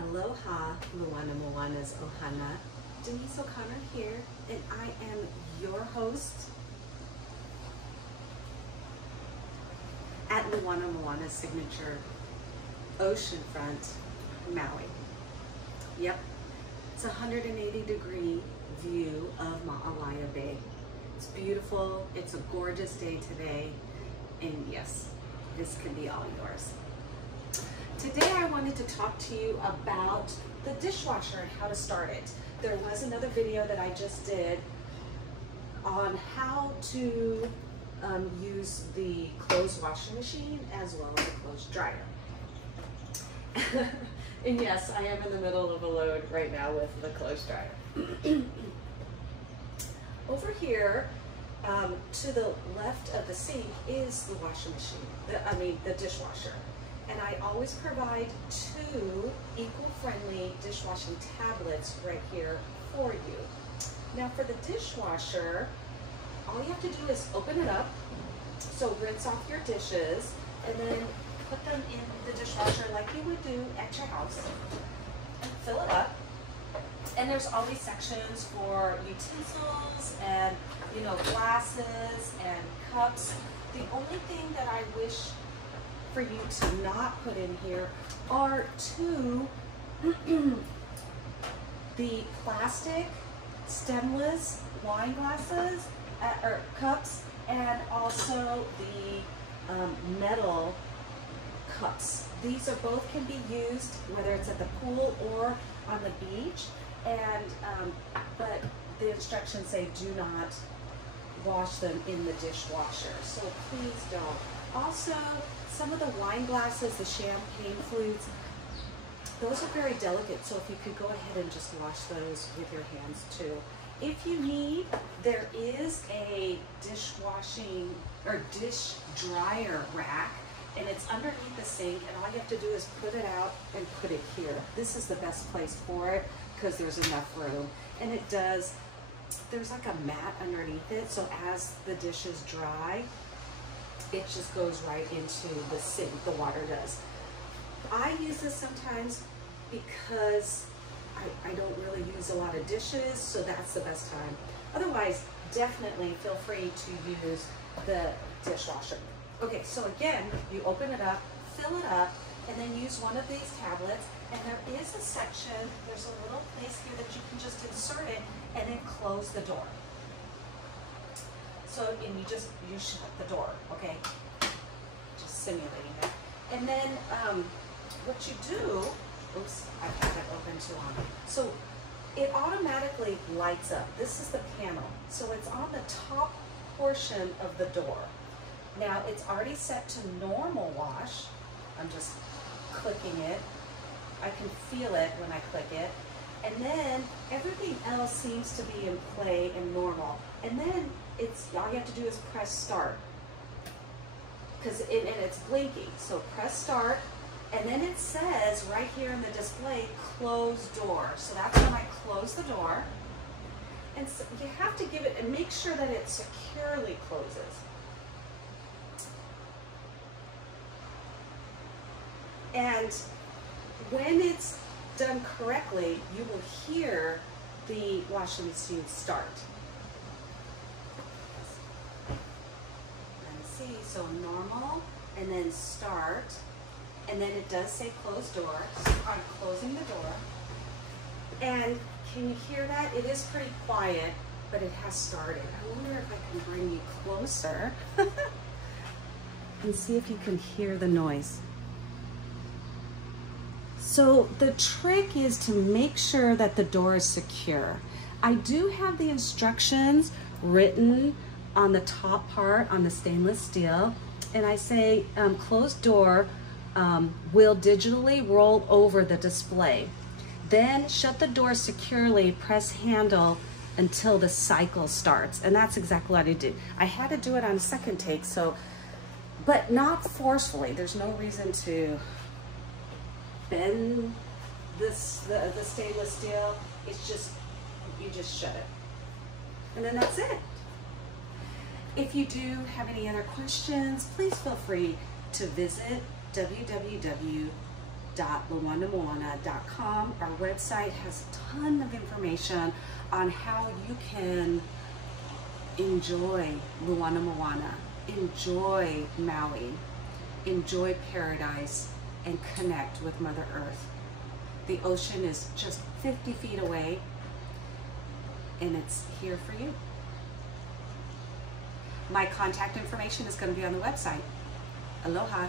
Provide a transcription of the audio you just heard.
Aloha, Luana Moana's Ohana. Denise O'Connor here, and I am your host at Luana Moana's signature oceanfront Maui. Yep, it's a 180-degree view of Ma'alaia Bay. It's beautiful, it's a gorgeous day today, and yes, this can be all yours. Today I wanted to talk to you about the dishwasher and how to start it. There was another video that I just did on how to use the clothes washing machine as well as the clothes dryer. And yes, I am in the middle of a load right now with the clothes dryer. Over here, to the left of the sink is the washing machine, the dishwasher. And I always provide 2 eco-friendly dishwashing tablets right here for you. Now for the dishwasher, all you have to do is open it up. So rinse off your dishes and then put them in the dishwasher like you would do at your house and fill it up. And there's always sections for utensils and, you know, glasses and cups. The only thing that I wish for you to not put in here are 2 the plastic stemless wine glasses or cups, and also the metal cups. These are both can be used whether it's at the pool or on the beach, and but the instructions say do not wash them in the dishwasher, so please don't. Also, some of the wine glasses, the champagne flutes, those are very delicate, so if you could go ahead and just wash those with your hands too. If you need, there is a dishwashing or dish dryer rack, and it's underneath the sink, and all you have to do is put it out and put it here. This is the best place for it because there's enough room, and it does, there's like a mat underneath it, so as the dishes dry, it just goes right into the sink, the water does. I use this sometimes because I don't really use a lot of dishes, so that's the best time. Otherwise, definitely feel free to use the dishwasher. Okay, so again, you open it up, fill it up, and then use one of these tablets, and there is a section, there's a little place here that you can just insert it and then close the door. So, and you shut the door, okay? Just simulating it. And then what you do, oops, I have that open too long. So it automatically lights up. This is the panel. So it's on the top portion of the door. Now it's already set to normal wash. I'm just clicking it. I can feel it when I click it. And then everything else seems to be in play and normal. And then all you have to do is press start. And it's blinking. So press start, and then it says right here in the display, close door. So that's when I close the door. And so you have to give it and make sure that it securely closes. And when it's done correctly, you will hear the washing machine start. Let me see, so normal, and then start, and then it does say close door, so I'm closing the door. And can you hear that? It is pretty quiet, but it has started. I wonder if I can bring you closer and see if you can hear the noise. So the trick is to make sure that the door is secure. I do have the instructions written on the top part on the stainless steel, and I say closed door will digitally roll over the display. Then shut the door securely, press handle until the cycle starts. And that's exactly what I did. I had to do it on a second take, so, but not forcefully. There's no reason to bend the stainless steel. It's just, you just shut it. And then that's it. If you do have any other questions, please feel free to visit www www.luanamoana.com. Our website has a ton of information on how you can enjoy Luana Moana, enjoy Maui, enjoy paradise, and connect with Mother Earth. The ocean is just 50 feet away, and it's here for you. My contact information is going to be on the website. Aloha.